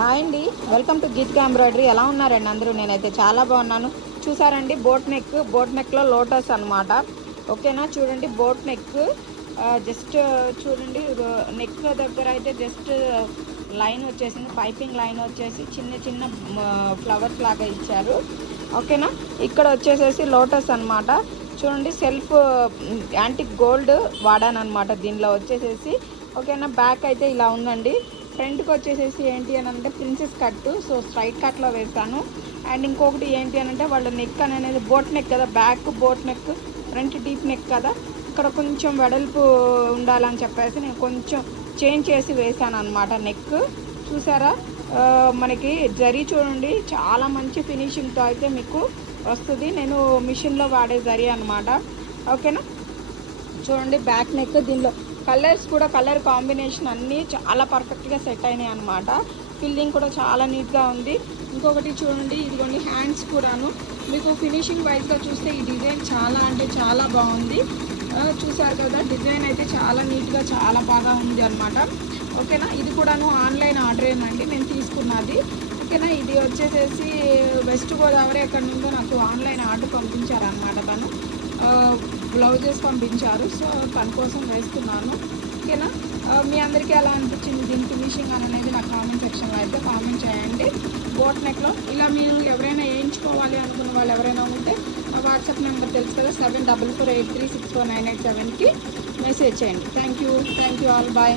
Hi అండి, welcome to గీత్కా embroidery. ఎలా ఉన్నారండి అందరూ? నేనైతే చాలా బాగున్నాను. చూసారండి, బోట్ నెక్లో లోటస్ అనమాట. ఓకేనా, చూడండి బోట్ నెక్. జస్ట్ చూడండి, నెక్ దగ్గర అయితే జస్ట్ లైన్ వచ్చేసింది, పైపింగ్ లైన్ వచ్చేసి చిన్న చిన్న ఫ్లవర్స్ లాగా ఇచ్చారు. ఓకేనా, ఇక్కడ వచ్చేసేసి లోటస్ అనమాట. చూడండి, సెల్ఫ్ యాంటిక్ గోల్డ్ వాడాను అనమాట దీనిలో వచ్చేసేసి. ఓకేనా, బ్యాక్ అయితే ఇలా ఉందండి. ఫ్రంట్కి వచ్చేసేసి ఏంటి అని అంటే ప్రిన్సెస్ కట్, సో స్ట్రైట్ కట్లో వేసాను. అండ్ ఇంకొకటి ఏంటి అని అంటే వాళ్ళ నెక్ అనేది బోట్ నెక్ కదా, back boat neck, front deep neck కదా, ఇక్కడ కొంచెం వెడల్పు ఉండాలని చెప్పేసి నేను కొంచెం చేంజ్ చేసి వేసాను అనమాట నెక్. చూసారా, మనకి జరీ చూడండి చాలా మంచి ఫినిషింగ్తో అయితే మీకు వస్తుంది. నేను మిషన్లో వాడే జరీ అనమాట. ఓకేనా, చూడండి బ్యాక్ నెక్. దీనిలో కలర్స్ కూడా, కలర్ కాంబినేషన్ అన్నీ చాలా పర్ఫెక్ట్గా సెట్ అయినాయి అనమాట. ఫిల్లింగ్ కూడా చాలా నీట్గా ఉంది. ఇంకొకటి చూడండి, ఇదిగోండి హ్యాండ్స్ కూడాను మీకు ఫినిషింగ్ వైజ్గా చూస్తే ఈ డిజైన్ చాలా అంటే చాలా బాగుంది. చూసారు కదా, డిజైన్ అయితే చాలా నీట్గా చాలా బాగా ఉంది అనమాట. ఓకేనా, ఇది కూడాను ఆన్లైన్ ఆర్డర్ ఏంటండి నేను తీసుకున్నది. ఓకేనా, ఇది వచ్చేసేసి వెస్ట్ గోదావరి ఎక్కడి నుండో నాకు ఆన్లైన్ ఆర్డర్ పంపించారనమాట. తను బ్లౌజెస్ పంపించారు, సో తన కోసం వేస్తున్నాను. ఓకేనా, మీ అందరికీ ఎలా అనిపించింది దీని ఫినిషింగ్ అనేది నాకు కామెంట్ సెక్షన్లో అయితే కామెంట్ చేయండి. బోట్ నెక్లో ఇలా మీరు ఎవరైనా వేయించుకోవాలి అనుకున్న వాళ్ళు ఎవరైనా ఉంటే నా వాట్సాప్ నెంబర్ తెలుసు కదా, 7448364987కి మెసేజ్ చేయండి. Thank you all, bye.